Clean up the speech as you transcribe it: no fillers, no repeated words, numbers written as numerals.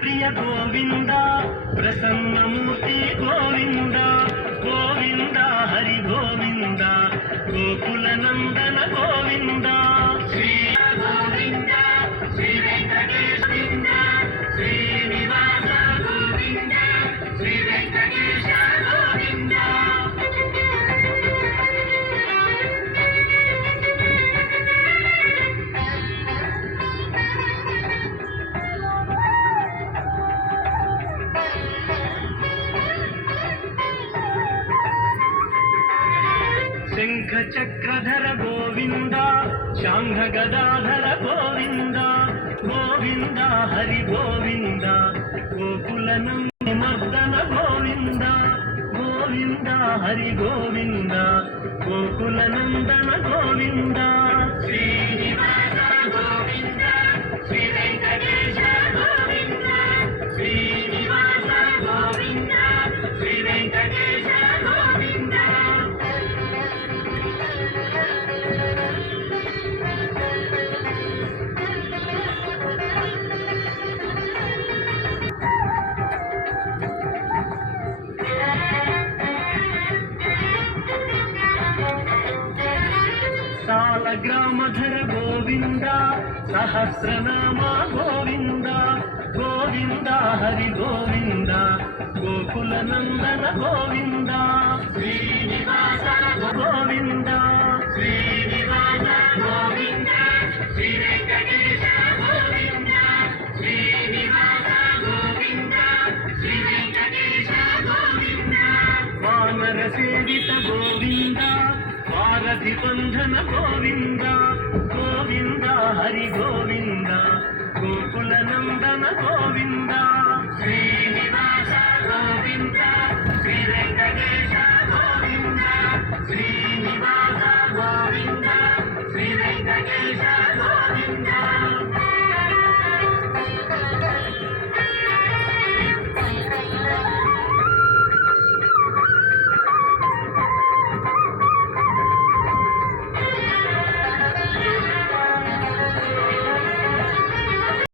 ప్రియ గోవింద ప్రసన్నమూర్తి గోవింద గోవింద హరి గోవింద గోకుల నందన గోవింద శ్రీ గోవింద శ్రీ వెంకటేశ గోవింద శ్రీనివాస గోవింద శ్రీ వెంకటేశ గోవింద. శంఖ చక్రధర గోవింద శాంఘ గదాధర గోవింద గోవింద హరి గోవింద గోకుల నందన గోవింద గోవింద హరి గోవింద గోకుల నందన గోవింద శ్రీనివాస గోవింద శ్రీ వెంకటేశ గోవింద శ్రీనివాస గోవింద శ్రీ వెంకటేశ గోవింద. సాలగ్రామధర గోవింద సహస్రనామ గోవింద గోవింద హరి గోవింద గోకుల నందన గోవింద శ్రీనివాస గోవింద శ్రీనివాస గోవింద శ్రీ వెంకటేశ గోవింద శ్రీనివాస గోవింద శ్రీ వెంకటేశ గోవింద. వానర సేవిత గోవింద వారధి బంధన గోవింద గోవింద హరి గోవింద గోకుల నందన గోవింద శ్రీనివాస గోవింద శ్రీ వెంకటేశ గోవింద